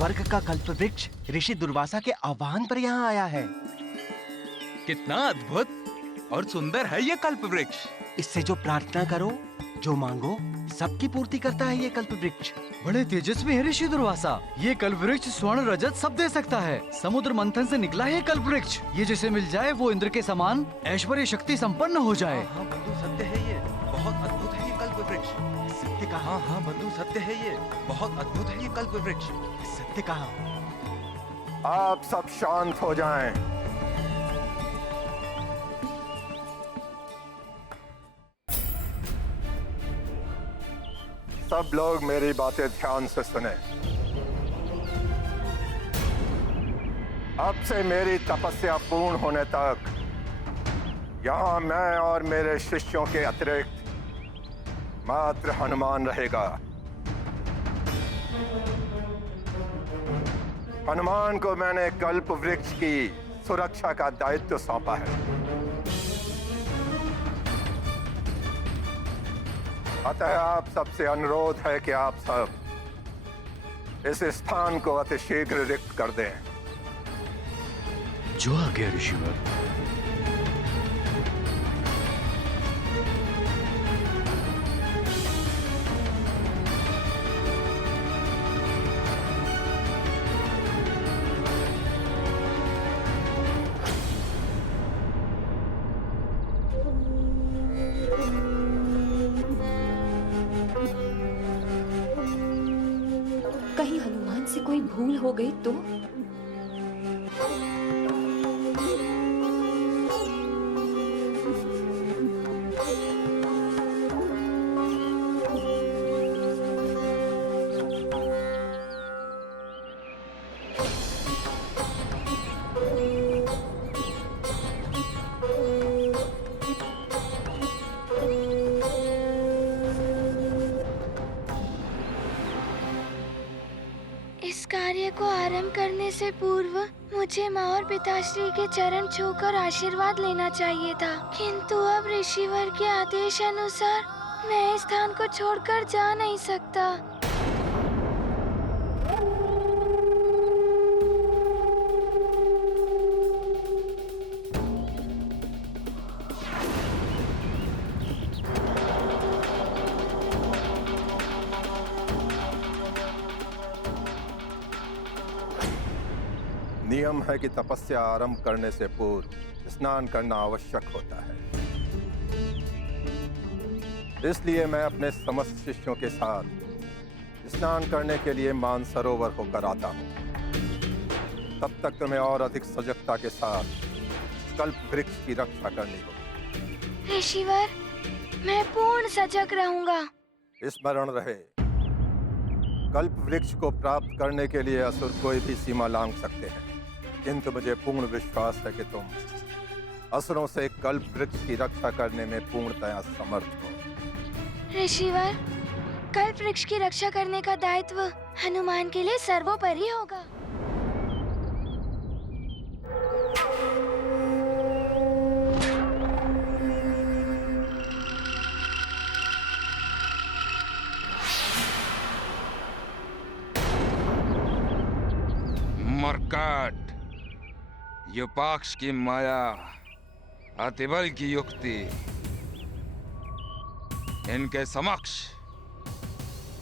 स्वर्ग का कल्प वृक्ष ऋषि दुर्वासा के आह्वान पर यहाँ आया है। कितना अद्भुत और सुंदर है ये कल्प वृक्ष। इससे जो प्रार्थना करो, जो मांगो, सबकी पूर्ति करता है ये कल्प वृक्ष। बड़े तेजस्वी है ऋषि दुर्वासा। ये कल्प वृक्ष स्वर्ण रजत सब दे सकता है। समुद्र मंथन से निकला है कल्प वृक्ष। ये जिसे मिल जाए वो इंद्र के समान ऐश्वर्य शक्ति संपन्न हो जाए। हाँ बंधु, सत्य है ये, बहुत अद्भुत है ये कल्प वृक्ष। सत्य कहा। हाँ बंधु, सत्य है ये, बहुत अद्भुत है ये कल्प वृक्ष। सत्य कहा। आप सब शांत हो जाएं। सब लोग मेरी बातें ध्यान से सुने। अब से मेरी तपस्या पूर्ण होने तक यहां मैं और मेरे शिष्यों के अतिरिक्त मात्र हनुमान रहेगा। हनुमान को मैंने कल्प वृक्ष की सुरक्षा का दायित्व सौंपा है। अतः आप सबसे अनुरोध है कि आप सब इस स्थान को अतिशीघ्र रिक्त कर दें। जो आ गया ऋषिवर। कहीं हनुमान से कोई भूल हो गई तो? इस कार्य को आरंभ करने से पूर्व मुझे माँ और पिताश्री के चरण छूकर आशीर्वाद लेना चाहिए था, किंतु अब ऋषिवर के आदेश अनुसार मैं इस स्थान को छोड़कर जा नहीं सकता। नियम है कि तपस्या आरंभ करने से पूर्व स्नान करना आवश्यक होता है। इसलिए मैं अपने समस्त शिष्यों के साथ स्नान करने के लिए मानसरोवर होकर आता हूँ। तब तक तुम्हें और अधिक सजगता के साथ कल्प वृक्ष की रक्षा करनी होगी। ऋषिवर, मैं पूर्ण सजग रहूंगा। स्मरण रहे, कल्प वृक्ष को प्राप्त करने के लिए असुर कोई भी सीमा लांघ सकते हैं, किंतु मुझे पूर्ण विश्वास है कि तुम असुरों से कल्प वृक्ष की रक्षा करने में पूर्णतया समर्थ हो। ऋषिवर, कल्प वृक्ष की रक्षा करने का दायित्व हनुमान के लिए सर्वोपरि होगा। मरकाट, युपाक्ष की माया, अतिबल की युक्ति, इनके समक्ष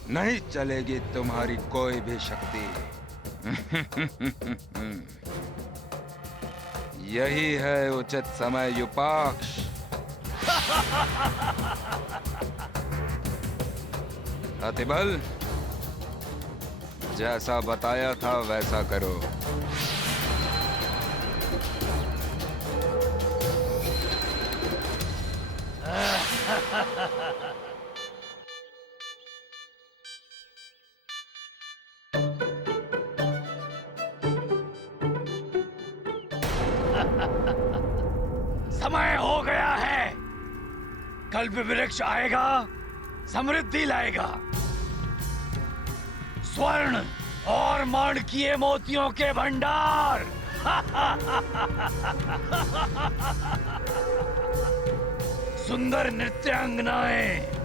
नहीं चलेगी तुम्हारी कोई भी शक्ति। यही है उचित समय युपाक्ष। अतिबल, जैसा बताया था वैसा करो। समय हो गया है। कल्प वृक्ष आएगा, समृद्धि लाएगा। स्वर्ण और माणिक्य मोतियों के भंडार। सुंदर नृत्यांगनाएं।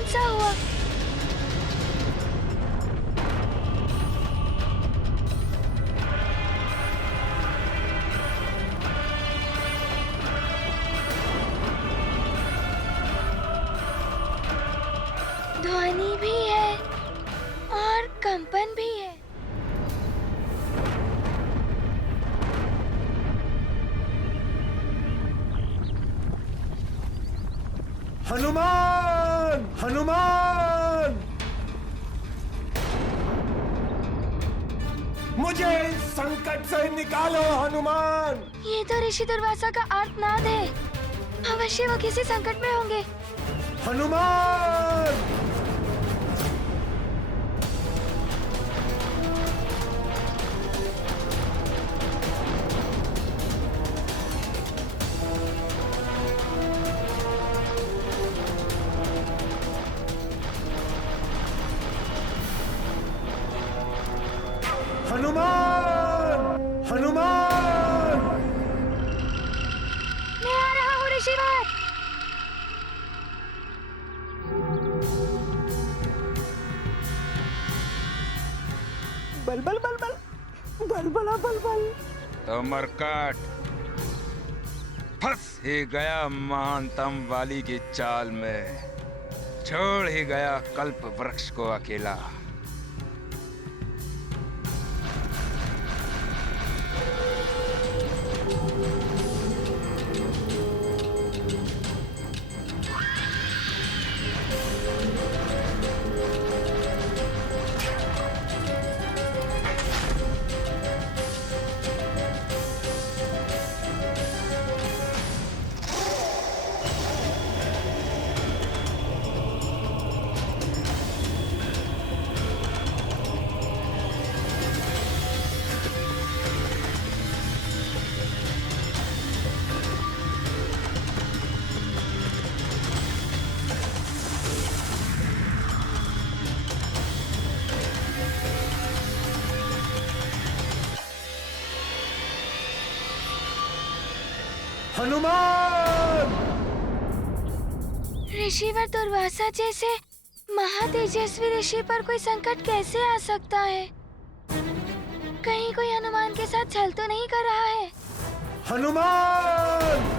तूफान सा हुआ। ध्वनि भी है और कंपन भी है। हनुमान, हनुमान, मुझे इस संकट से निकालो हनुमान। ये तो ऋषि दुर्वासा का आर्तनाद है। अवश्य वो किसी संकट में होंगे। हनुमान, हनुमान, हनुमान, मैं आ रहा हूँ ऋषिवर। बल बल बल बल बल बला बल बल। तो मरकट फंस ही गया महानतम वाली की चाल में, छोड़ ही गया कल्प वृक्ष को अकेला। हनुमान, ऋषिवर दुर्वासा जैसे महातेजस्वी ऋषि पर कोई संकट कैसे आ सकता है? कहीं कोई हनुमान के साथ छल तो नहीं कर रहा है? हनुमान,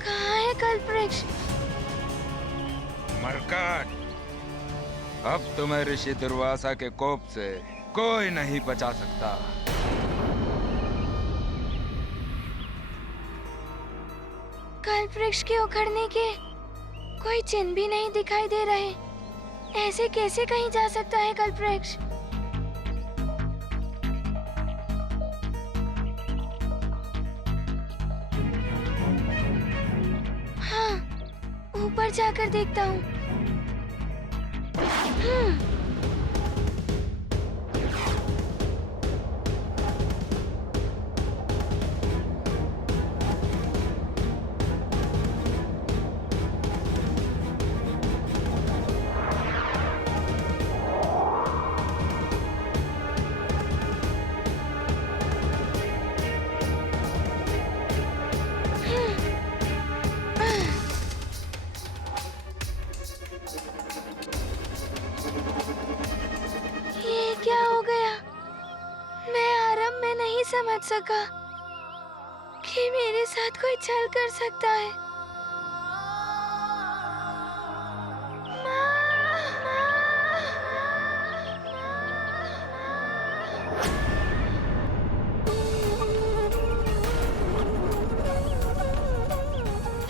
कहाँ है कल्पवृक्ष? मरकट, अब तुम्हें ऋषि दुर्वासा के कोप से कोई नहीं बचा सकता। कल्पवृक्ष के उखड़ने के कोई चिन्ह भी नहीं दिखाई दे रहे। ऐसे कैसे कहीं जा सकता है कल्पवृक्ष? हाँ, ऊपर जाकर देखता हूँ। ये क्या हो गया? मैं आरंभ में नहीं समझ सका कि मेरे साथ कोई छल कर सकता है।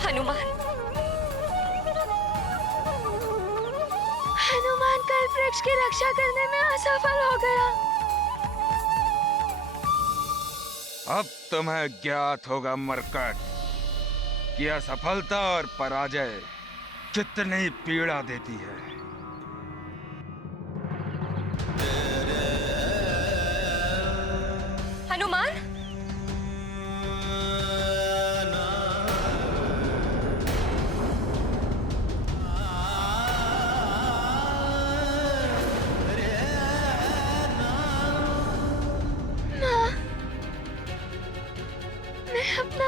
हनुमान, हनुमान कल्पवृक्ष की रक्षा करने में असफल हो गया। अब तुम्हें ज्ञात होगा मरकट कि असफलता और पराजय कितनी पीड़ा देती है। हनुमान,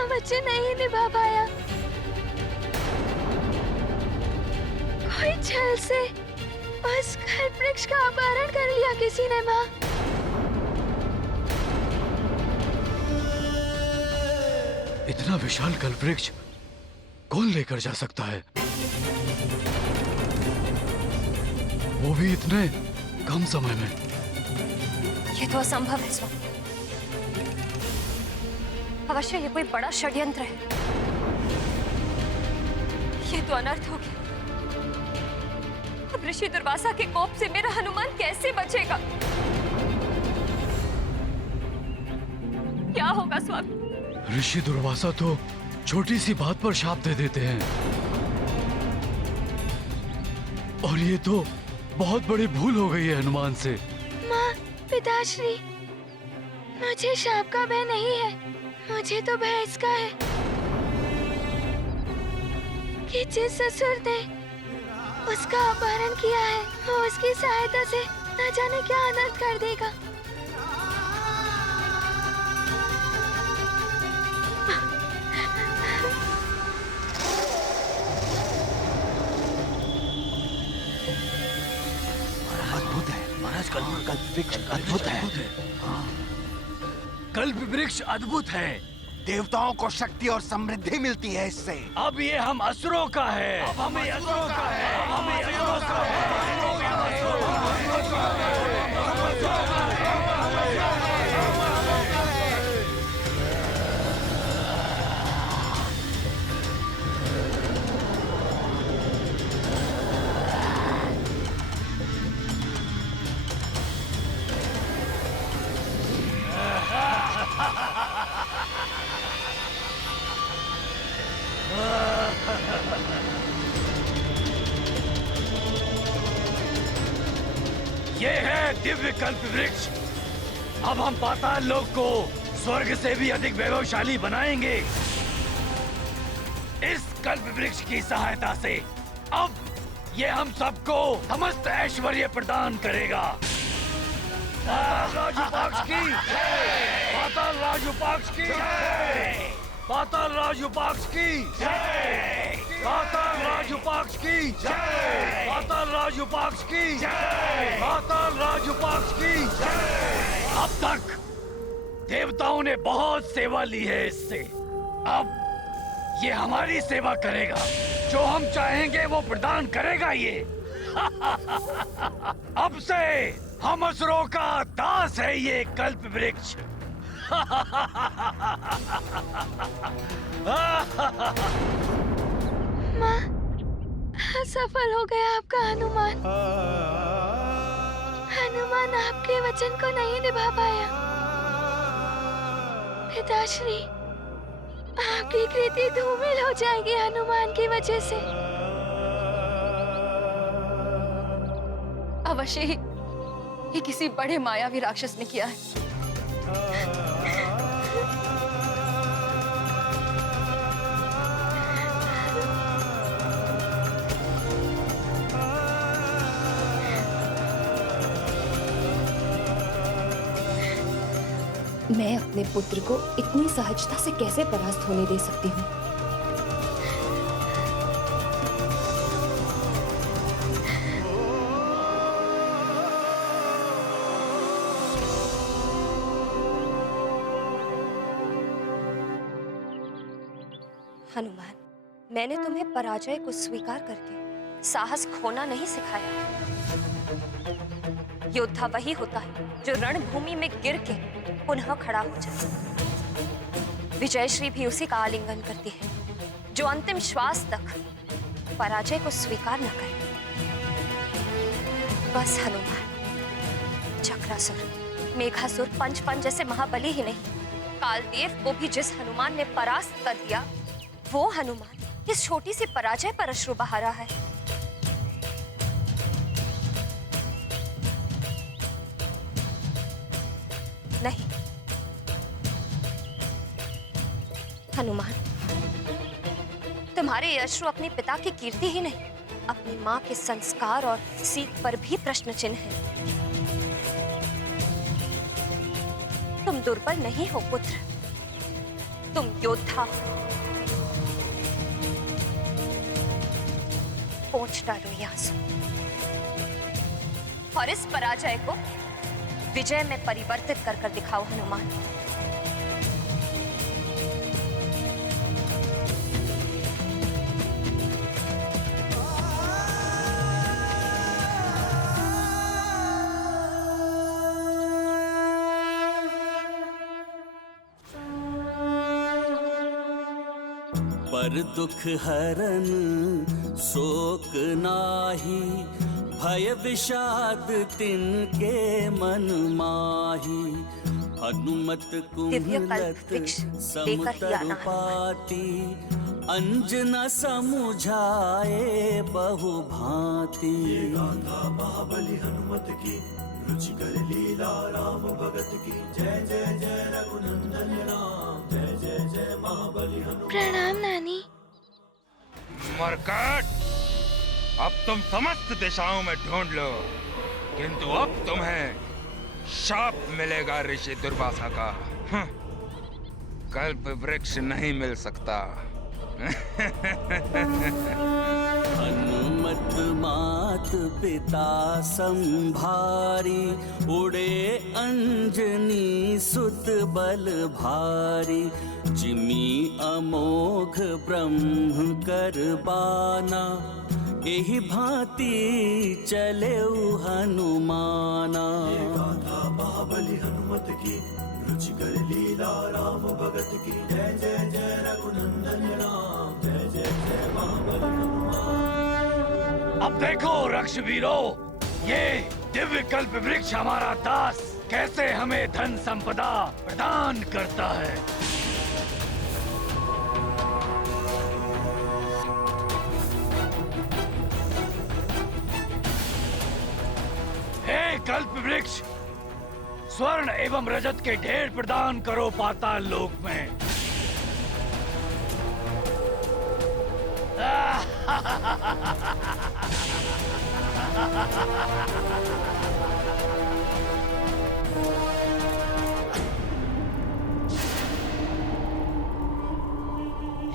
वचन नहीं निभा पाया। कोई छल से उस कल्प वृक्ष का अपहरण कर लिया किसी ने माँ। इतना विशाल कल्प वृक्ष कौन लेकर जा सकता है? वो भी इतने कम समय में। ये तो असंभव है स्वामी। अवश्य ये कोई बड़ा षड्यंत्र है। ये तो अनर्थ हो गया। अब ऋषि दुर्वासा के कोप से मेरा हनुमान कैसे बचेगा? क्या होगा स्वामी? ऋषि दुर्वासा तो छोटी सी बात पर शाप दे देते हैं, और ये तो बहुत बड़ी भूल हो गई है हनुमान से। माँ, पिताश्री, मुझे शाप का भय नहीं है। मुझे तो भय इसका है कि जिस ससुर ने उसका अपहरण किया है वो उसकी सहायता से न जाने क्या अनर्थ कर देगा। अद्भुत है महाराज, कल्प वृक्ष अद्भुत है। कल्प वृक्ष अद्भुत है। देवताओं को शक्ति और समृद्धि मिलती है इससे। अब ये हम असुरों का है। अब हमें असुरों का है। अब हमें असुरों का है। ये है दिव्य कल्प वृक्ष। अब हम पाताल लोक को स्वर्ग से भी अधिक वैभवशाली बनाएंगे। इस कल्प वृक्ष की सहायता से अब ये हम सबको समस्त ऐश्वर्य प्रदान करेगा। राजूपाक्ष की जय। पाताल राजूपाक्ष की जय। पाताल राजूपाक्ष की जय। पाताल राजूपाक्ष की जय। पाताल राजूपाक्ष की जय। पाताल राजूपाक्ष की जय। अब तक देवताओं ने बहुत सेवा ली है इससे। अब ये हमारी सेवा करेगा। जो हम चाहेंगे वो प्रदान करेगा ये। अब से हम असुरों का दास है ये कल्प वृक्ष। माँ, सफल हो गया आपका हनुमान। हनुमान आपके वचन को नहीं निभा पाया। पिताश्री, आपकी कृति धूमिल हो जाएगी हनुमान की वजह से। अवश्य ही ये किसी बड़े मायावी राक्षस ने किया है। मैं अपने पुत्र को इतनी सहजता से कैसे परास्त होने दे सकती हूँ? हनुमान, मैंने तुम्हें पराजय को स्वीकार करके साहस खोना नहीं सिखाया। योद्धा वही होता है जो रणभूमि में गिर के पुनः खड़ा हो जाए। विजयश्री भी उसी का आलिंगन करती है जो अंतिम श्वास तक पराजय को स्वीकार न करे। बस हनुमान, चक्रासुर, मेघासुर, पंचपन जैसे महाबली ही नहीं, कालदेव को भी जिस हनुमान ने परास्त कर दिया, वो हनुमान इस छोटी सी पराजय पर अश्रु बहा रहा है। नहीं हनुमान, तुम्हारे ये अश्रु अपने पिता की कीर्ति ही नहीं, अपनी माँ के संस्कार और सीख पर भी प्रश्न चिन्ह है। तुम दुर्बल नहीं हो पुत्र, तुम योद्धा हो। पोंछ डालो ये आंसू और इस पराजय को विजय में परिवर्तित कर कर दिखाओ हनुमान। पर दुख हरन शोक नाही, भय विषाद तिनके मन माही। हनुमत कुंभलत समतर पाती, अंजना समुझाए बहु भांति। महाबली हनुमत की रुचिकर लीला राम भगत की। जय जय जय रघुनंदन राम, जय जय जय महाबली हनुमत। प्रणाम नानी। मरकट, अब तुम समस्त दिशाओं में ढूंढ लो, किंतु अब तुम्हें शाप मिलेगा ऋषि दुर्वासा का। कल्प वृक्ष नहीं मिल सकता। हनुमत मात पिता संभारी, उड़े अंजनी सुत बल भारी। जिमी अमोघ ब्रह्म कर बाना, एहि भांति चले हनुमाना। महाबली हनुमत की रुचिकर लीला राम भगत की। जय जय जय रघुनंदन राम, जय जय जय महाबली हनुमान। अब देखो रक्षवीरों, ये दिव्य कल्प वृक्ष हमारा दास कैसे हमें धन संपदा प्रदान करता है। हे कल्प वृक्ष, स्वर्ण एवं रजत के ढेर प्रदान करो पाताल लोक में।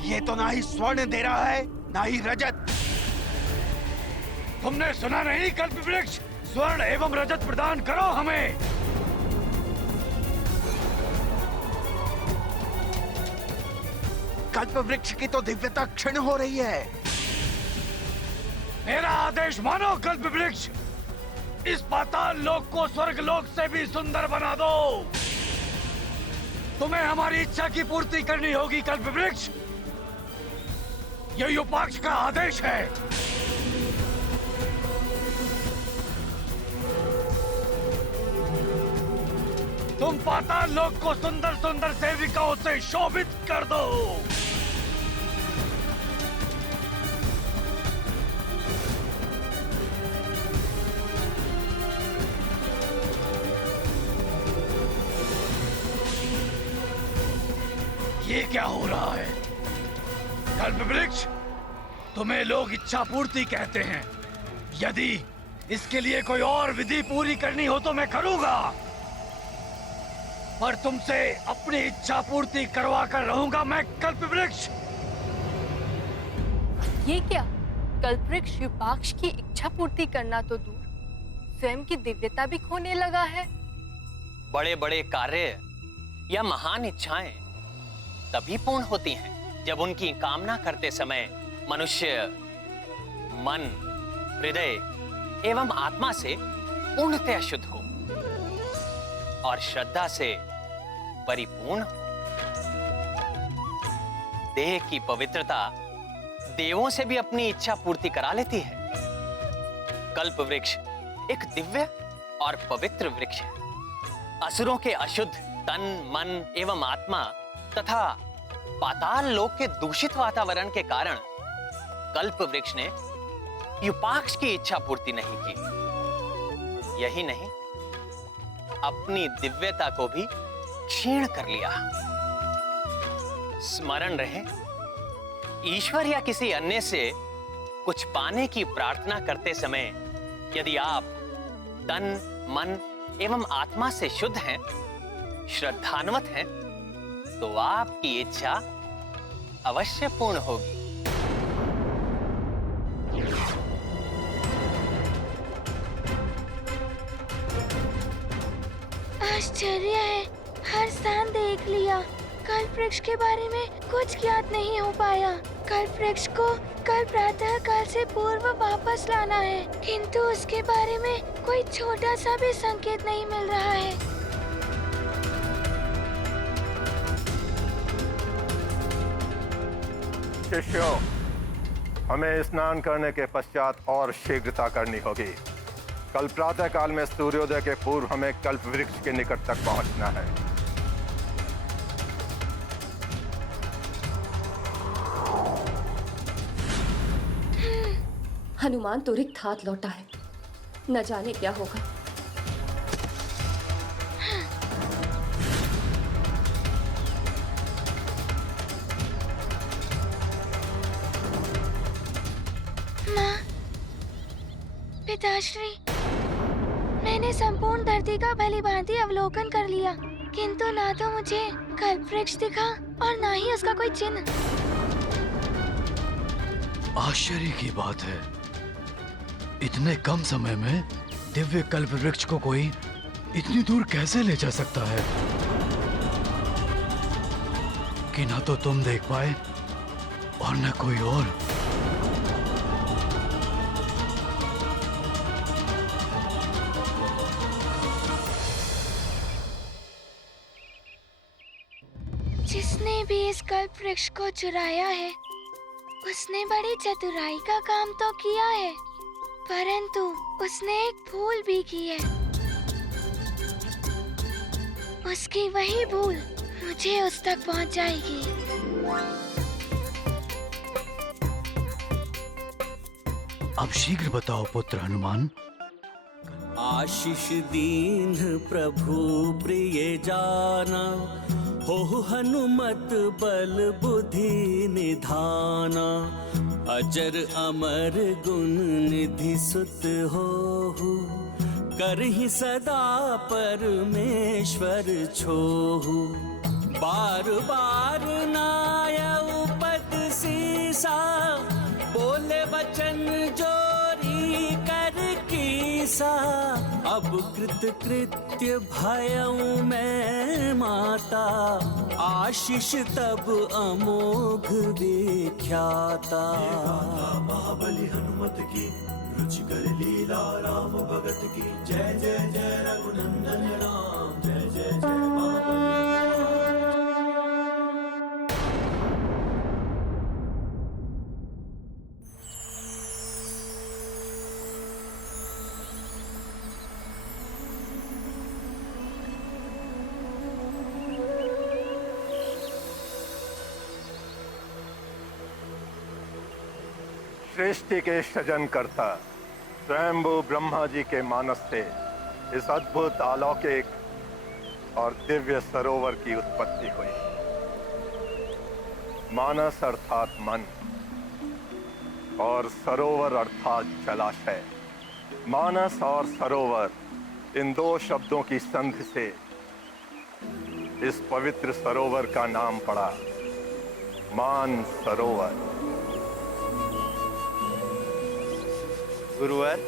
ये तो ना ही स्वर्ण दे रहा है ना ही रजत। तुमने सुना नहीं कल्प वृक्ष, स्वर्ण एवं रजत प्रदान करो हमें। कल्प वृक्ष की तो दिव्यता क्षीण हो रही है। मेरा आदेश मानो कल्प वृक्ष, इस पाताल लोक को स्वर्ग लोक से भी सुंदर बना दो। तुम्हें हमारी इच्छा की पूर्ति करनी होगी कल्प वृक्ष, यह युपाक्ष का आदेश है। तुम पाताल लोक को सुंदर सुंदर सेविकाओं से शोभित कर दो। ये क्या हो रहा है कल्प वृक्ष? तुम्हें लोग इच्छा पूर्ति कहते हैं। यदि इसके लिए कोई और विधि पूरी करनी हो तो मैं करूंगा, पर तुमसे अपनी इच्छा पूर्ति करवा कर रहूंगा मैं कल्प वृक्ष। ये क्या? कल्प वृक्ष युपाक्ष की इच्छा पूर्ति करना तो दूर, स्वयं की दिव्यता भी खोने लगा है। बड़े बड़े कार्य या महान इच्छाएं तभी पूर्ण होती हैं जब उनकी कामना करते समय मनुष्य मन, हृदय एवं आत्मा से पूर्णतः शुद्ध हो और श्रद्धा से परिपूर्ण हो। देह की पवित्रता देवों से भी अपनी इच्छा पूर्ति करा लेती है। कल्प वृक्ष एक दिव्य और पवित्र वृक्ष है। असुरों के अशुद्ध तन, मन एवं आत्मा तथा पाताल लोक के दूषित वातावरण के कारण कल्प वृक्ष ने युपाक्ष की इच्छा पूर्ति नहीं की। यही नहीं, अपनी दिव्यता को भी क्षीण कर लिया। स्मरण रहे, ईश्वर या किसी अन्य से कुछ पाने की प्रार्थना करते समय यदि आप तन, मन एवं आत्मा से शुद्ध हैं, श्रद्धान्वित हैं, तो आपकी इच्छा अवश्य पूर्ण होगी। आश्चर्य है, हर स्थान देख लिया, कल्प वृक्ष के बारे में कुछ ज्ञात नहीं हो पाया। कल्प वृक्ष को कल प्रातः काल से पूर्व वापस लाना है, किंतु उसके बारे में कोई छोटा सा भी संकेत नहीं मिल रहा है। शिष्यों, हमें स्नान करने के पश्चात और शीघ्रता करनी होगी। कल प्रातः काल में सूर्योदय के पूर्व हमें कल्प वृक्ष के निकट तक पहुंचना है। हनुमान तुरंत हाथ लौटा है, न जाने क्या होगा। माँ, पिताश्री, मैंने संपूर्ण धरती का भलीभांति अवलोकन कर लिया, किंतु ना तो मुझे कल्प वृक्ष दिखा और ना ही उसका कोई चिन्ह। आश्चर्य की बात है, इतने कम समय में दिव्य कल्प वृक्ष को कोई इतनी दूर कैसे ले जा सकता है कि ना तो तुम देख पाए और न कोई और। जिसने भी इस कल्प वृक्ष को चुराया है, उसने बड़ी चतुराई का काम तो किया है, परंतु उसने एक भूल भी की है। उसकी वही भूल मुझे उस तक पहुंच जाएगी। अब शीघ्र बताओ पुत्र हनुमान। आशीष दीन प्रभु प्रिय जाना, हो हनुमत बल बुद्धि निधाना। अजर अमर गुण निधि सुत होहु, करहि सदा परमेश्वर छोहु। बार बार नायउ पद सीसा, बोले वचन जोरी कर कीसा। अब कृत कृत्य भयउ मैं माता, आशीष तब अमोघ विख्याता। महाबली हनुमत की रुचिकर लीला, राम भगत की जय जय जय रघुनंदन राम, जय जय जय महाबली। सृष्टि के सृजन करता स्वयंभू ब्रह्मा जी के मानस से इस अद्भुत अलौकिक और दिव्य सरोवर की उत्पत्ति हुई। मानस अर्थात मन और सरोवर अर्थात जलाशय। मानस और सरोवर, इन दो शब्दों की संधि से इस पवित्र सरोवर का नाम पड़ा मान सरोवर। गुरुवर,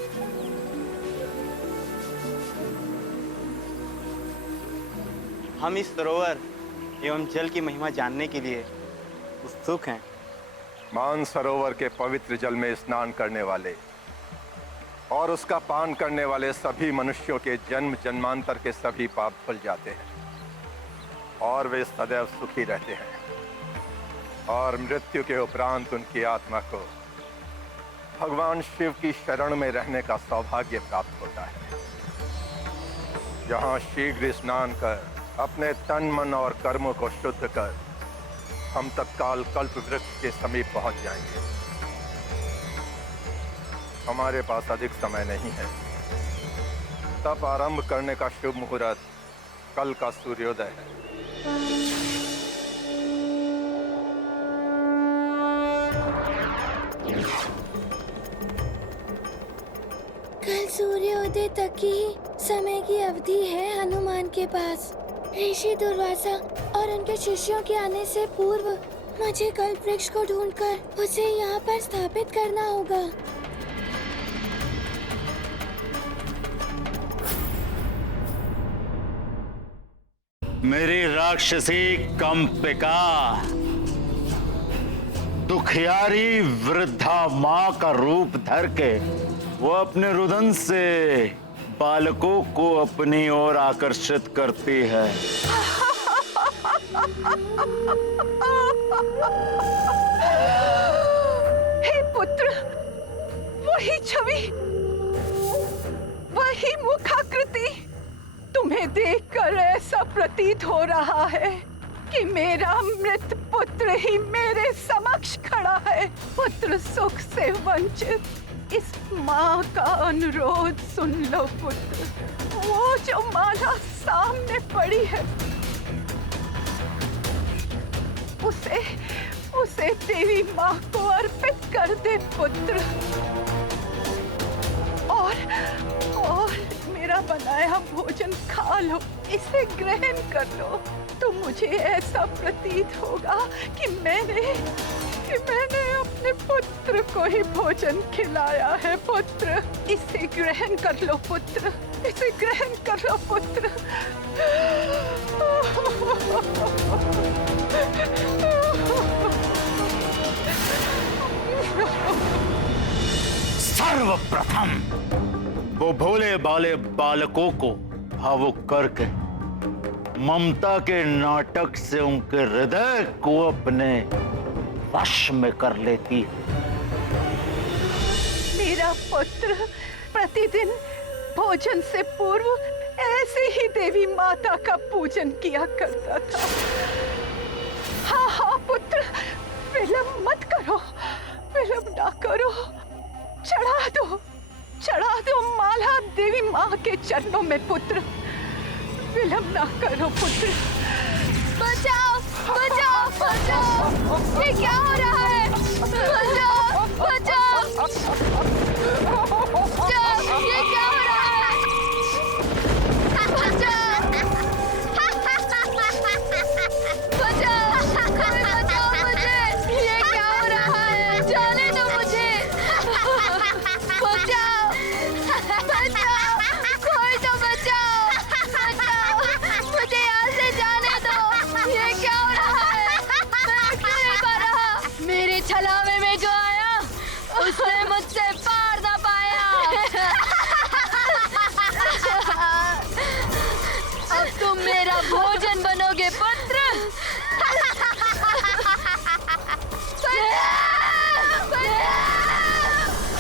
हम इस सरोवर एवं जल की महिमा जानने के लिए उत्सुक हैं। मान सरोवर के पवित्र जल में स्नान करने वाले और उसका पान करने वाले सभी मनुष्यों के जन्म जन्मांतर के सभी पाप धुल जाते हैं और वे सदैव सुखी रहते हैं और मृत्यु के उपरांत उनकी आत्मा को भगवान शिव की शरण में रहने का सौभाग्य प्राप्त होता है। यहाँ शीघ्र स्नान कर अपने तन मन और कर्मों को शुद्ध कर हम तत्काल कल्प वृक्ष के समीप पहुंच जाएंगे। हमारे पास अधिक समय नहीं है। तप आरंभ करने का शुभ मुहूर्त कल का सूर्योदय है। कल सूर्योदय तक की समय की अवधि है हनुमान के पास। ऋषि दुर्वासा और उनके शिष्यों के आने से पूर्व मुझे कल्प वृक्ष को ढूंढकर उसे यहाँ पर स्थापित करना होगा। मेरी राक्षसी कंपिका दुखियारी वृद्धा माँ का रूप धर के वो अपने रुदन से बालकों को अपनी ओर आकर्षित करती है। हे पुत्र, वही छवि, वही मुखाकृति। तुम्हें देखकर ऐसा प्रतीत हो रहा है कि मेरा मृत पुत्र ही मेरे समक्ष खड़ा है। पुत्र सुख से वंचित इस माँ का अनुरोध सुन लो पुत्र। वो जो माला सामने पड़ी है उसे देवी माँ को अर्पित कर दे पुत्र। और मेरा बनाया भोजन खा लो, इसे ग्रहण कर लो, तो मुझे ऐसा प्रतीत होगा कि मैंने अपने पुत्र को ही भोजन खिलाया है पुत्र। इसे ग्रहण कर लो पुत्र, इसे ग्रहण कर लो पुत्र। सर्वप्रथम वो भोले भाले बालकों को भावुक करके ममता के नाटक से उनके हृदय को अपने वश में कर लेती है। मेरा पुत्र प्रतिदिन भोजन से पूर्व ऐसे ही देवी माता का पूजन किया करता था। हाँ हाँ पुत्र, विलंब मत करो, विलंब ना करो। चढ़ा दो माला देवी माँ के चरणों में पुत्र। विलंब ना करो पुत्र। बचाओ, बचाओ, बचाओ! ये क्या हो रहा है? बचाओ, बचाओ! ये क्या हो रहा है? बचाओ! बचाओ मुझे! ये क्या हो रहा है? जाने दो मुझे! बचाओ! बचाओ! कोई तो बचाओ! बचाओ! मुझे यहाँ से जाने दो! ये क्या हो रहा है? मैं क्यों नहीं पा रहा? मेरे छलावे में जो आया उसने मुझसे पार ना पाया। अब तुम मेरा भोजन बनोगे पुत्र।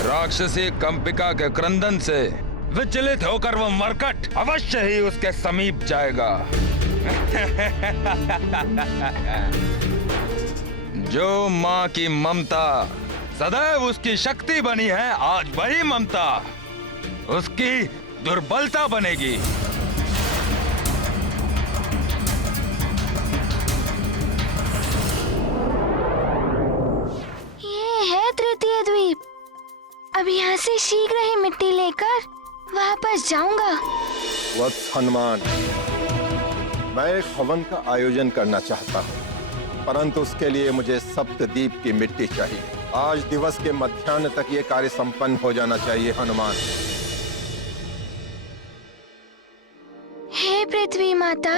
राक्षसी कंपिका के क्रंदन से विचलित होकर वो मरकट अवश्य ही उसके समीप जाएगा। जो माँ की ममता सदैव उसकी शक्ति बनी है, आज वही ममता उसकी दुर्बलता बनेगी। ये है तृतीय द्वीप। अब यहाँ से शीघ्र ही मिट्टी लेकर वापस जाऊंगा। वत्स हनुमान, मैं एक हवन का आयोजन करना चाहता हूँ, परंतु उसके लिए मुझे सप्तद्वीप की मिट्टी चाहिए। आज दिवस के मध्याह्न तक ये कार्य संपन्न हो जाना चाहिए हनुमान। हे पृथ्वी माता,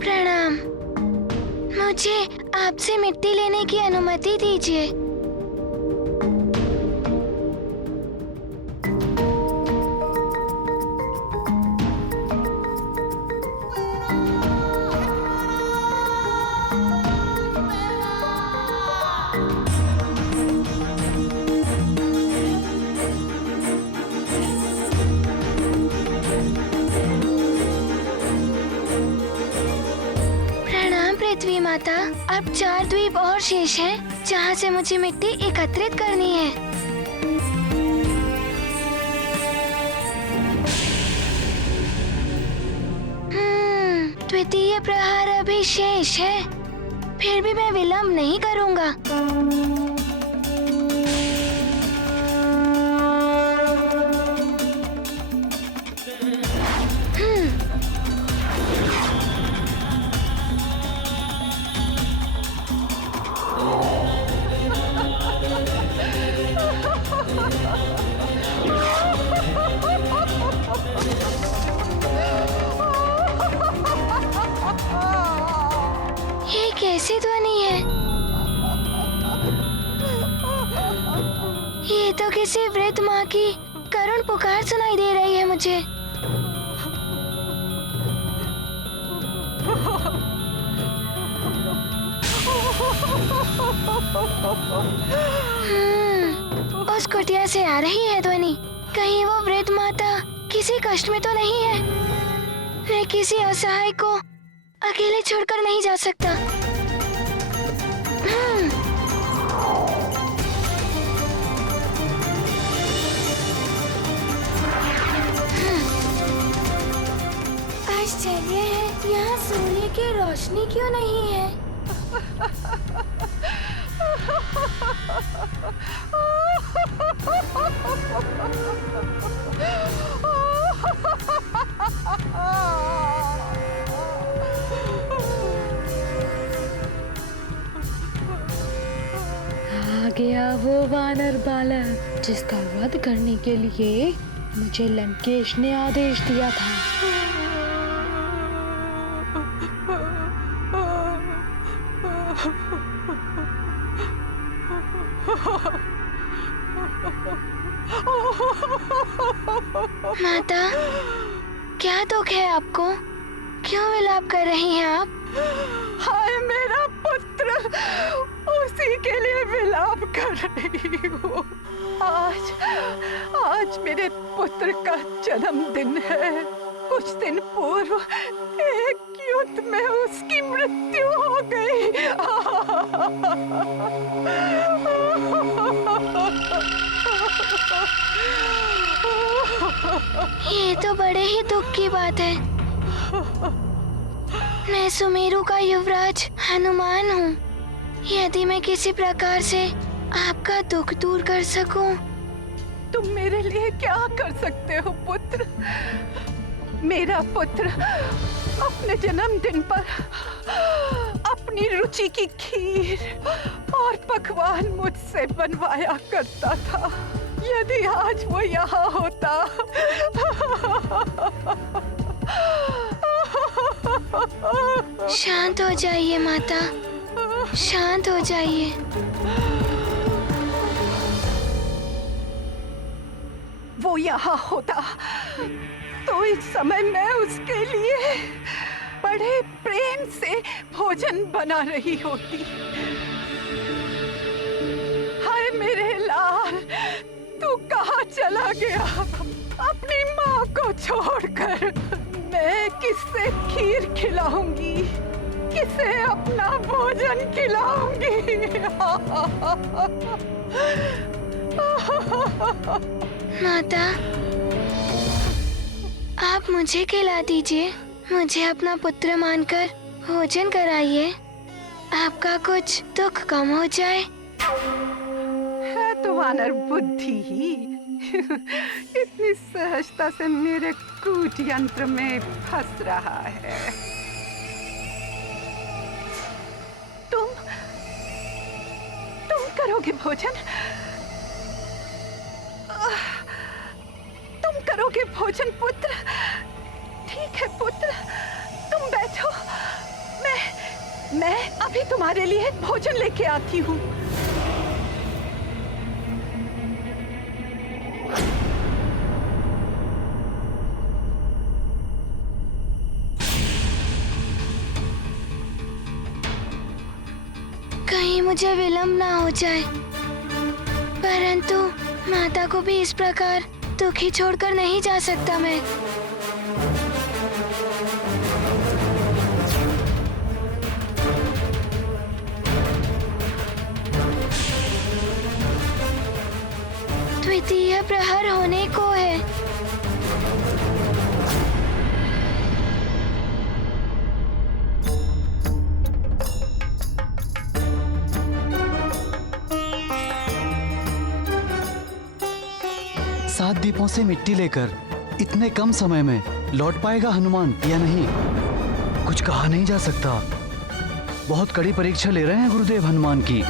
प्रणाम। मुझे आपसे मिट्टी लेने की अनुमति दीजिए। पृथ्वी माता, अब 4 द्वीप और शेष हैं, जहाँ से मुझे मिट्टी एकत्रित करनी है। द्वितीय प्रहार अभी शेष है, फिर भी मैं विलंब नहीं करूँगा। ये तो किसी वृद्ध माँ की करुण पुकार सुनाई दे रही है मुझे। उस कुटिया से आ रही है ध्वनि। कहीं वो वृद्ध माता किसी कष्ट में तो नहीं है? मैं किसी असहाय को अकेले छोड़कर नहीं जा सकता। आश्चर्य है, यहाँ सूर्य की रोशनी क्यों नहीं है? आ गया वो वानर बालक जिसका वध करने के लिए मुझे लंकेश ने आदेश दिया था। माता, क्या दुख है आपको? क्यों विलाप कर रही हैं आप? हाय मेरा पुत्र, उसी के लिए विलाप कर रही हूँ। आज मेरे पुत्र का जन्मदिन है। कुछ दिन पूर्व एक युद्ध में उसकी मृत्यु हो गई। ये तो बड़े ही दुख की बात है। मैं सुमेरु का युवराज हनुमान हूँ। यदि मैं किसी प्रकार से आपका दुख दूर कर सकूं। तुम मेरे लिए क्या कर सकते हो पुत्र? मेरा पुत्र अपने जन्मदिन पर अपनी रुचि की खीर और पकवान मुझसे बनवाया करता था। यदि आज वो यहाँ होता। शांत हो जाइए माता, शांत हो जाइए। वो यहाँ होता तो इस समय मैं उसके लिए बड़े प्रेम से भोजन बना रही होती। हाय मेरे लाल, तू कहाँ चला गया? अपनी माँ को छोड़कर मैं किससे खीर खिलाऊंगी, किसे अपना भोजन खिलाऊंगी? माता, आप मुझे खिला दीजिए। मुझे अपना पुत्र मानकर भोजन कराइए। आपका कुछ दुख कम हो जाए। है तो वानर बुद्धि ही। इतनी सहजता से मेरे कूट यंत्र में फंस रहा है। तुम करोगे भोजन? तुम करोगे भोजन पुत्र? ठीक है पुत्र, तुम बैठो। मैं अभी तुम्हारे लिए भोजन लेके आती हूँ। कहीं मुझे विलंब ना हो जाए, परंतु माता को भी इस प्रकार दुखी छोड़कर नहीं जा सकता मैं। द्वितीय प्रहर होने को है। सात दीपों से मिट्टी लेकर इतने कम समय में लौट पाएगा हनुमान या नहीं, कुछ कहा नहीं जा सकता। बहुत कड़ी परीक्षा ले रहे हैं गुरुदेव हनुमान की।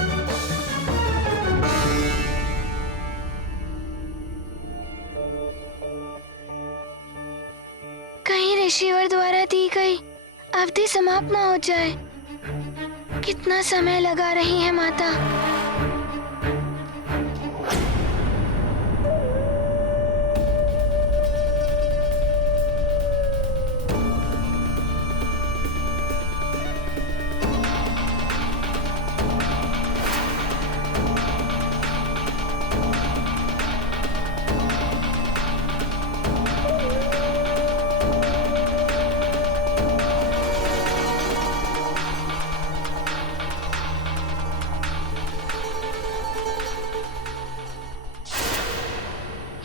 कहीं ऋषिवर द्वारा दी गई अवधि समाप्त ना हो जाए। कितना समय लगा रही है माता।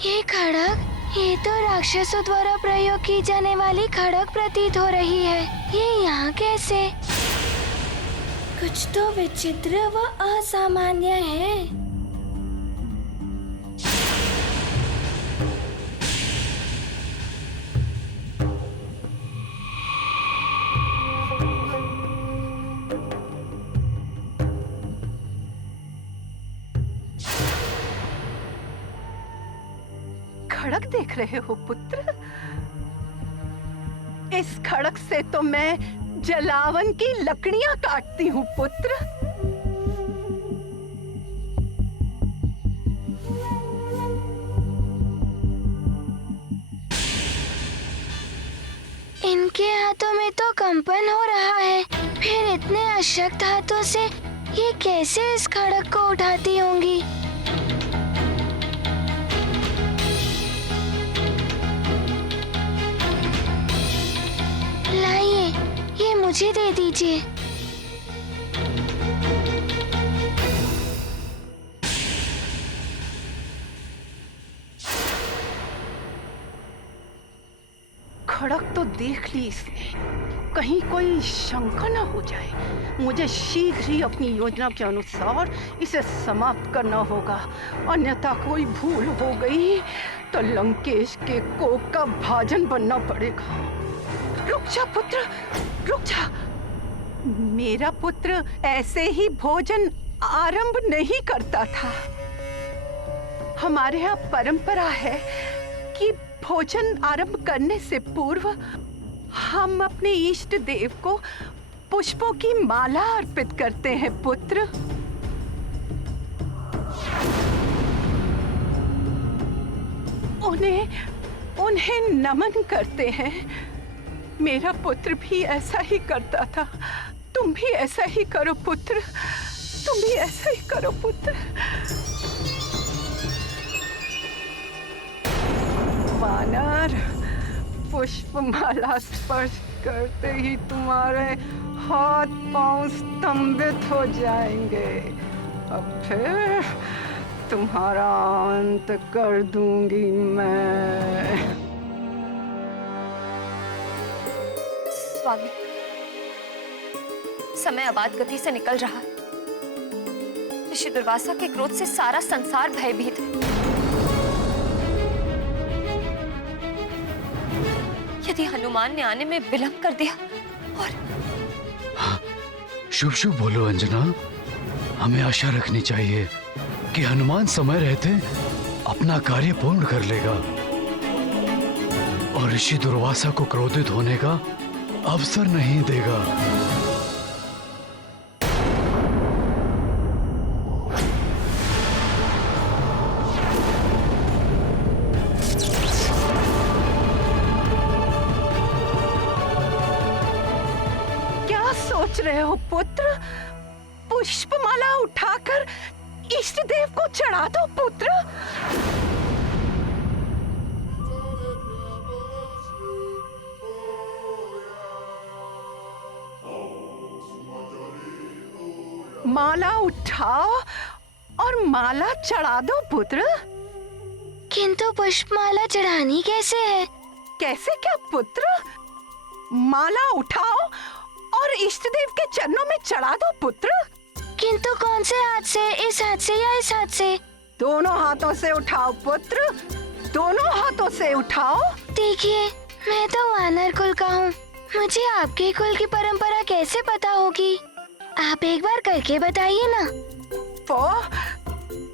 ये खड़क, ये तो राक्षसों द्वारा प्रयोग की जाने वाली खड़क प्रतीत हो रही है। ये यहाँ कैसे? कुछ तो विचित्र व असामान्य है। खड़क देख रहे हो पुत्र? इस खड़क से तो मैं जलावन की लकड़ियां काटती हूँ पुत्र। इनके हाथों में तो कंपन हो रहा है, फिर इतने अशक्त हाथों से ये कैसे इस खड़क को उठाती होंगी? लाइए, ये मुझे दे दीजिए। खड़क तो देख ली इसने, कहीं कोई शंका न हो जाए। मुझे शीघ्र ही अपनी योजना के अनुसार इसे समाप्त करना होगा, अन्यथा कोई भूल हो गई तो लंकेश के कोप का भाजन बनना पड़ेगा। रुक जा पुत्र, रुक जा। मेरा पुत्र ऐसे ही भोजन आरंभ नहीं करता था। हमारे यहाँ परंपरा है कि भोजन आरंभ करने से पूर्व हम अपने इष्ट देव को पुष्पों की माला अर्पित करते हैं पुत्र। उन्हें नमन करते हैं। मेरा पुत्र भी ऐसा ही करता था। तुम भी ऐसा ही करो पुत्र, तुम भी ऐसा ही करो पुत्र। वानर, पुष्पमाला स्पर्श करते ही तुम्हारे हाथ पांव स्तंभित हो जाएंगे। अब फिर तुम्हारा अंत कर दूंगी मैं। स्वामी, समय अबाध गति से निकल रहा है। ऋषि दुर्वासा के क्रोध से सारा संसार भयभीत है। यदि हनुमान ने आने में विलंब कर दिया और शुभ शुभ बोलो अंजना। हमें आशा रखनी चाहिए कि हनुमान समय रहते अपना कार्य पूर्ण कर लेगा और ऋषि दुर्वासा को क्रोधित होने का अवसर नहीं देगा। क्या सोच रहे हो पुत्र? पुष्पमाला उठाकर इष्ट देव को चढ़ा दो पुत्र। माला उठाओ और माला चढ़ा दो पुत्र। किंतु पुष्पमाला चढ़ानी कैसे है? कैसे क्या पुत्र? माला उठाओ और इष्ट देव के चरणों में चढ़ा दो पुत्र। किंतु कौन से हाथ से? इस हाथ से या इस हाथ से? दोनों हाथों से उठाओ पुत्र, दोनों हाथों से उठाओ। देखिए, मैं तो वानर कुल का हूँ, मुझे आपके कुल की परंपरा कैसे पता होगी? आप एक बार करके बताइए ना।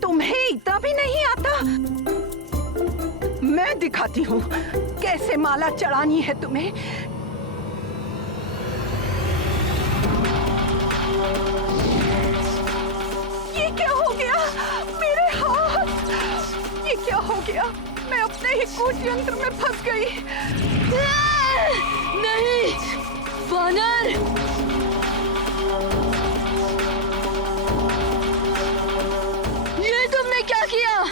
तुम्हें इतना भी नहीं आता? मैं दिखाती हूँ कैसे माला चढ़ानी है तुम्हें। ये क्या हो गया? मेरे हाथ! ये क्या हो गया? मैं अपने ही कूट यंत्र में फंस गई। नहीं, वानर! क्या किया?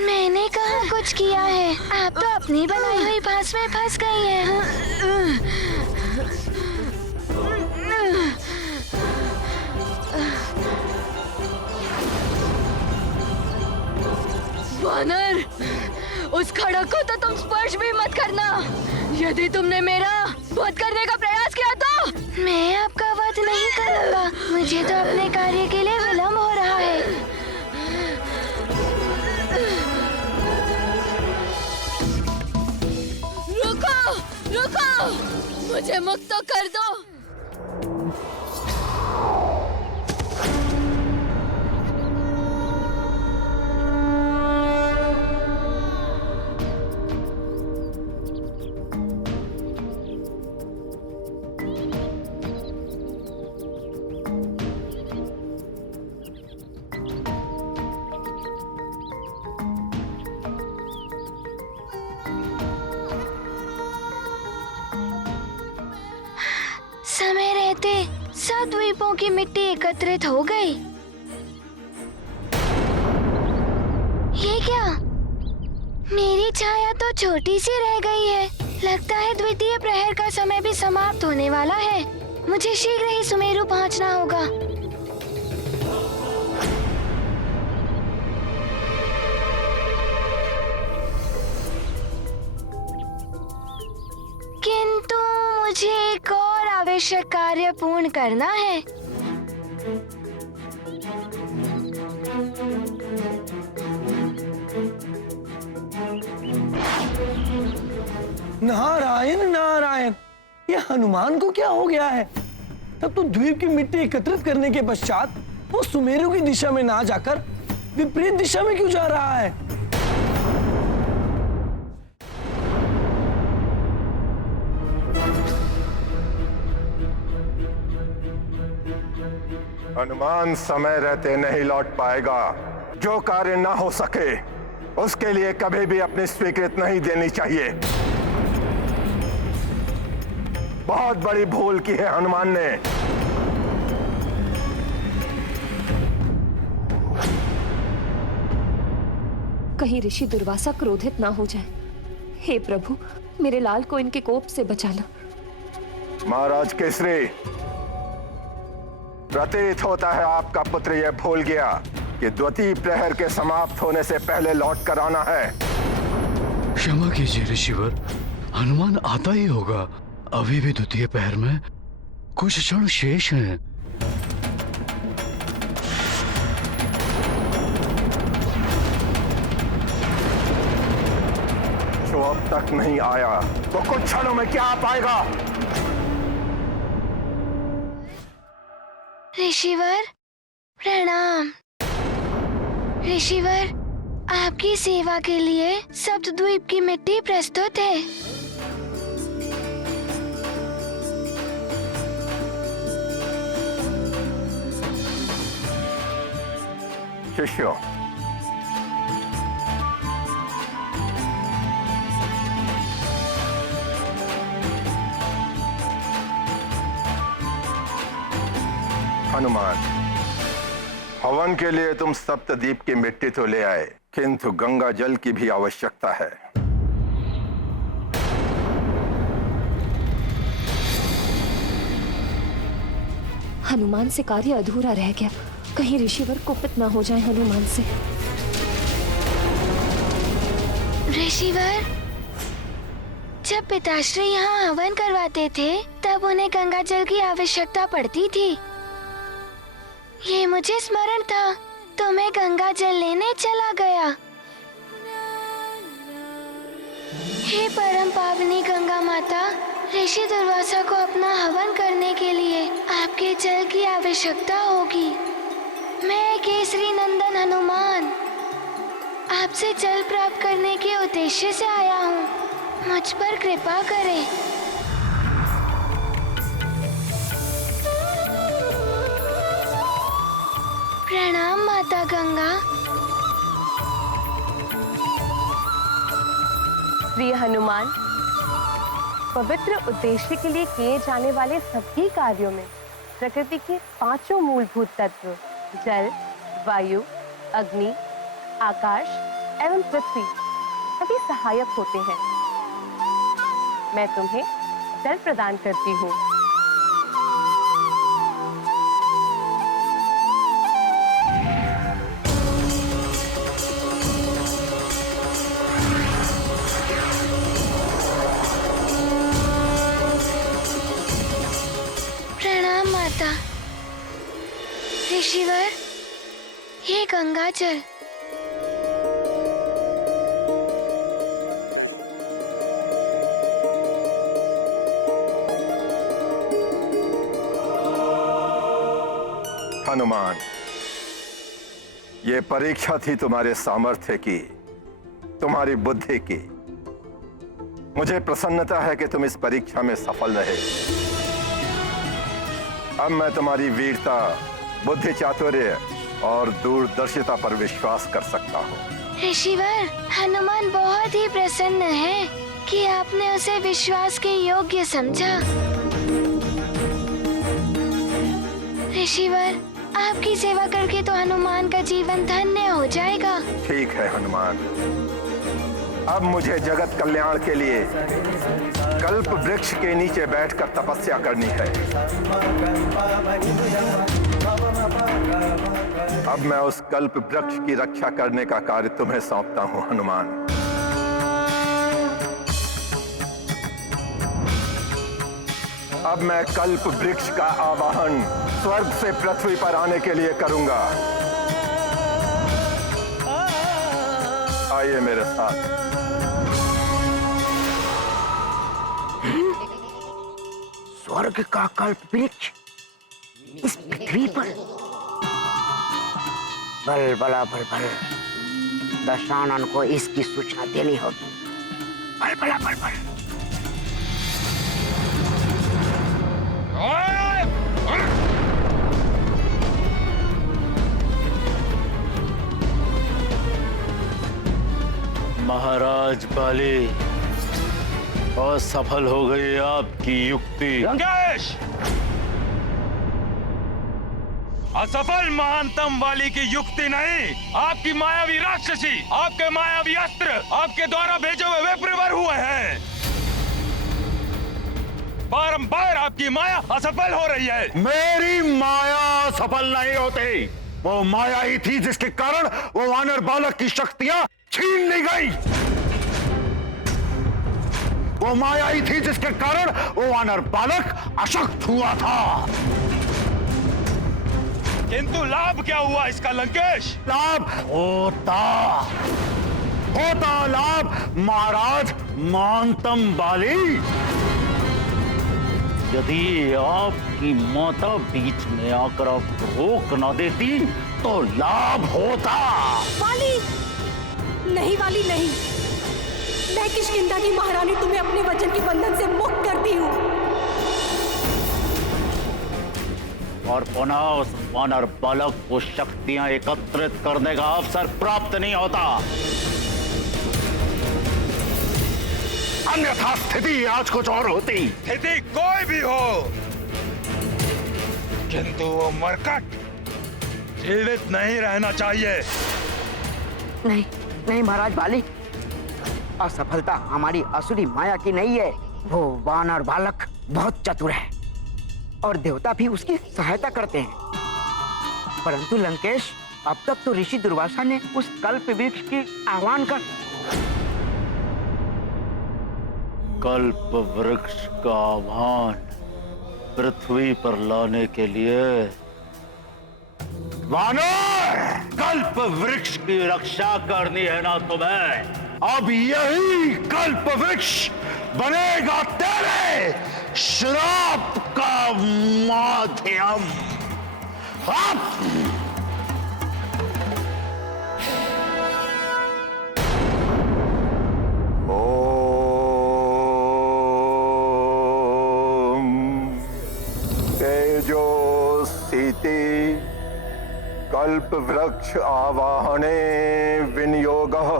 मैंने कहाँ कुछ किया है? आप तो अपनी बनाई हुई फांस में फंस गई हैं। वानर, उस खड़क को तो तुम स्पर्श भी मत करना। यदि तुमने मेरा वध करने का प्रयास किया तो मैं आपका वध नहीं करूंगा। मुझे तो अपने कार्य के लिए विलंब हो रहा है। रुको, रुको, मुझे मुक्त तो कर दो। समय रहते 7 द्वीपों की मिट्टी एकत्रित हो गई। ये क्या? मेरी छाया तो छोटी सी रह गई है। लगता है द्वितीय प्रहर का समय भी समाप्त होने वाला है। मुझे शीघ्र ही सुमेरु पहुंचना होगा। किंतु मुझे एक और आवश्यक कार्य पूर्ण करना है। नारायण नारायण, ये हनुमान को क्या हो गया है? तब तो द्वीप की मिट्टी एकत्रित करने के पश्चात वो सुमेरु की दिशा में ना जाकर विपरीत दिशा में क्यों जा रहा है? हनुमान समय रहते नहीं लौट पाएगा। जो कार्य ना हो सके उसके लिए कभी भी अपनी स्वीकृति नहीं देनी चाहिए। बहुत बड़ी भूल की है हनुमान ने। कहीं ऋषि दुर्वासा क्रोधित ना हो जाए। हे प्रभु, मेरे लाल को इनके कोप से बचाना। महाराज केसरी, प्रतीत होता है आपका पुत्र यह भूल गया कि द्वितीय प्रहर के समाप्त होने से पहले लौट कर आना है। क्षमा कीजिए ऋषिवर, हनुमान आता ही होगा। अभी भी द्वितीय प्रहर में कुछ क्षण शेष हैं। जो अब तक नहीं आया तो कुछ क्षणों में क्या आ पाएगा? ऋषिवर प्रणाम। ऋषिवर, आपकी सेवा के लिए सप्तद्वीप की मिट्टी प्रस्तुत है। शिष्यों, हनुमान, हवन के लिए तुम सप्तद्वीप की मिट्टी तो ले आए, किंतु गंगा जल की भी आवश्यकता है। हनुमान से कार्य अधूरा रह गया। कहीं ऋषिवर कुपित ना हो जाए हनुमान से। ऋषिवर, जब पिताश्री यहाँ हवन करवाते थे तब उन्हें गंगा जल की आवश्यकता पड़ती थी। ये मुझे स्मरण था तो मैं गंगा जल लेने चला गया। हे परम पावनी गंगा माता, ऋषि दुर्वासा को अपना हवन करने के लिए आपके जल की आवश्यकता होगी। मैं केसरी नंदन हनुमान आपसे जल प्राप्त करने के उद्देश्य से आया हूँ। मुझ पर कृपा करें। प्रणाम माता गंगा। प्रिय हनुमान, पवित्र उद्देश्य के लिए किए जाने वाले सभी कार्यों में प्रकृति के 5 मूलभूत तत्व जल, वायु, अग्नि, आकाश एवं पृथ्वी सभी सहायक होते हैं। मैं तुम्हें जल प्रदान करती हूँ। ये गंगा जल। हनुमान, ये परीक्षा थी तुम्हारे सामर्थ्य की, तुम्हारी बुद्धि की। मुझे प्रसन्नता है कि तुम इस परीक्षा में सफल रहे। अब मैं तुम्हारी वीरता, बुद्धि चातुर्य और दूरदर्शिता पर विश्वास कर सकता हूँ। ऋषिवर, हनुमान बहुत ही प्रसन्न है कि आपने उसे विश्वास के योग्य समझा। ऋषिवर, आपकी सेवा करके तो हनुमान का जीवन धन्य हो जाएगा। ठीक है हनुमान, अब मुझे जगत कल्याण के लिए कल्प वृक्ष के नीचे बैठकर तपस्या करनी है। अब मैं उस कल्प वृक्ष की रक्षा करने का कार्य तुम्हें सौंपता हूँ हनुमान। अब मैं कल्प वृक्ष का आवाहन स्वर्ग से पृथ्वी पर आने के लिए करूंगा। आइए मेरे साथ। स्वर्ग का कल्प वृक्ष इस पृथ्वी पर? बल बला बल बल, दशानन को इसकी सूचना देनी होगी। बल बला बल बल। महाराज बाली, असफल हो गई आपकी युक्ति। लंकेश! असफल महानतम वाली की युक्ति नहीं, आपकी मायावी राक्षसी, आपके मायावी अस्त्र, आपके द्वारा भेजे हुए विप्रवर हुए हैं। बारंबार आपकी माया असफल हो रही है। मेरी माया सफल नहीं होती। वो माया ही थी जिसके कारण वो वानर बालक की शक्तियां छीन ली गई। वो माया ही थी जिसके कारण वो वानर बालक अशक्त हुआ था। किंतु लाभ क्या हुआ इसका लंकेश? लाभ होता लाभ महाराज महानतम बाली, यदि आपकी माता बीच में आकर आप रोक न देती तो लाभ होता। वाली नहीं, वाली नहीं, मैं किष्किंधा की महारानी तुम्हें अपने वचन के बंधन से मुक्त करती हूँ। और पुनः उस वानर बालक को शक्तियां एकत्रित करने का अवसर प्राप्त नहीं होता। अन्यथा स्थिति आज कुछ और होती। स्थिति कोई भी हो, किंतु वो मरकट जीवित नहीं रहना चाहिए। नहीं नहीं महाराज बाली, असफलता हमारी असुरी माया की नहीं है। वो वानर बालक बहुत चतुर है और देवता भी उसकी सहायता करते हैं। परंतु लंकेश, अब तक तो ऋषि दुर्वासा ने उस कल्प वृक्ष की आह्वान कर कल्प वृक्ष का आह्वान पृथ्वी पर लाने के लिए वानर, कल्प वृक्ष की रक्षा करनी है ना तुम्हें? अब यही कल्प वृक्ष बनेगा तेरे श्राप का माध्यम। तेजो सीति कल्प वृक्ष आवाहने विनियोगः।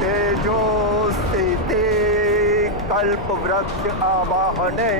तेजो स्थिति कल्प वृक्ष आवाहने।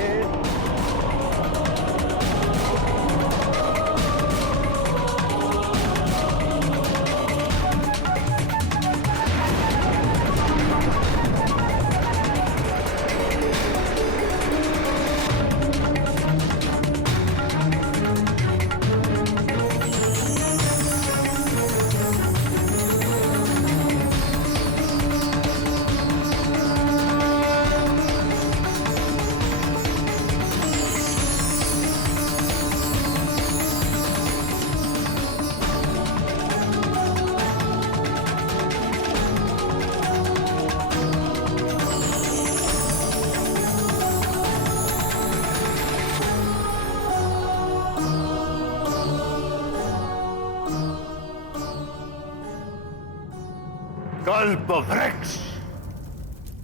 कल्प वृक्ष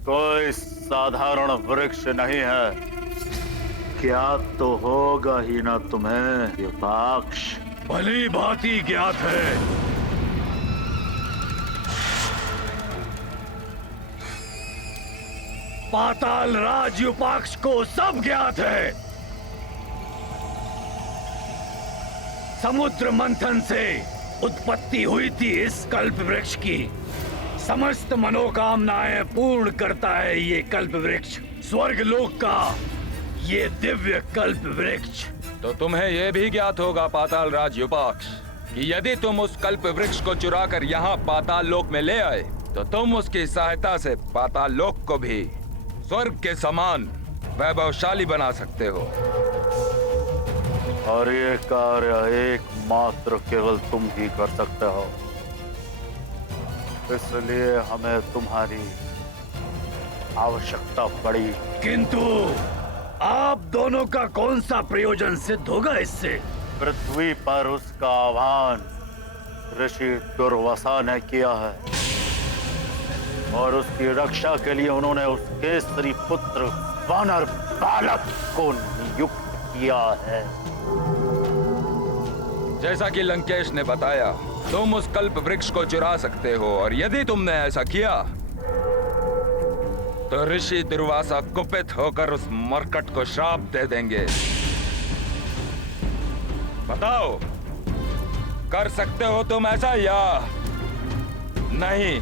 कोई साधारण वृक्ष नहीं है। क्या तो होगा ही ना तुम्हें युपाक्ष? भली भांति ज्ञात है। पाताल राज युपाक्ष को सब ज्ञात है। समुद्र मंथन से उत्पत्ति हुई थी इस कल्प वृक्ष की। समस्त मनोकामनाएं पूर्ण करता है ये कल्प वृक्ष, स्वर्ग लोक का ये दिव्य कल्प वृक्ष। तो तुम्हें यह भी ज्ञात होगा पाताल राज युपाक्ष कि यदि तुम उस कल्प वृक्ष को चुराकर यहाँ पाताल लोक में ले आए तो तुम उसकी सहायता से पाताल लोक को भी स्वर्ग के समान वैभवशाली बना सकते हो। और ये कार्य एकमात्र केवल तुम ही कर सकते हो, इसलिए हमें तुम्हारी आवश्यकता पड़ी। किंतु आप दोनों का कौन सा प्रयोजन सिद्ध होगा इससे? पृथ्वी पर उसका आह्वान ऋषि दुर्वासा ने किया है और उसकी रक्षा के लिए उन्होंने उस केसरी पुत्र वानर बालक को नियुक्त किया है। जैसा कि लंकेश ने बताया, तुम उस कल्प वृक्ष को चुरा सकते हो और यदि तुमने ऐसा किया तो ऋषि दुर्वासा कुपित होकर उस मरकट को श्राप दे देंगे। बताओ, कर सकते हो तुम ऐसा या नहीं?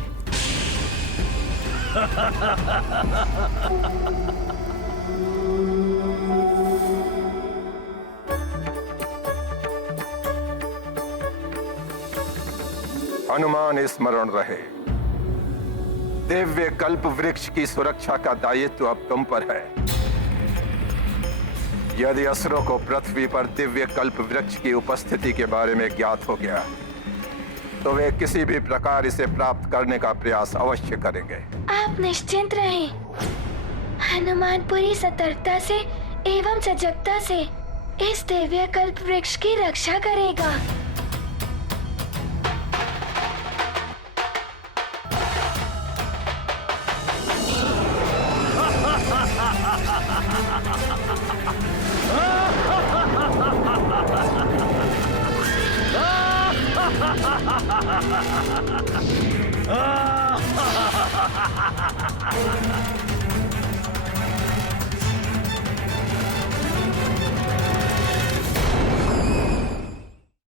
हनुमान स्मरण रहे, दिव्य कल्प वृक्ष की सुरक्षा का दायित्व अब तुम पर है। यदि असुरों को पृथ्वी पर दिव्य कल्प वृक्ष की उपस्थिति के बारे में ज्ञात हो गया तो वे किसी भी प्रकार इसे प्राप्त करने का प्रयास अवश्य करेंगे। आप निश्चिंत रहें। हनुमान पूरी सतर्कता से एवं सजगता से इस दिव्य कल्प वृक्ष की रक्षा करेगा।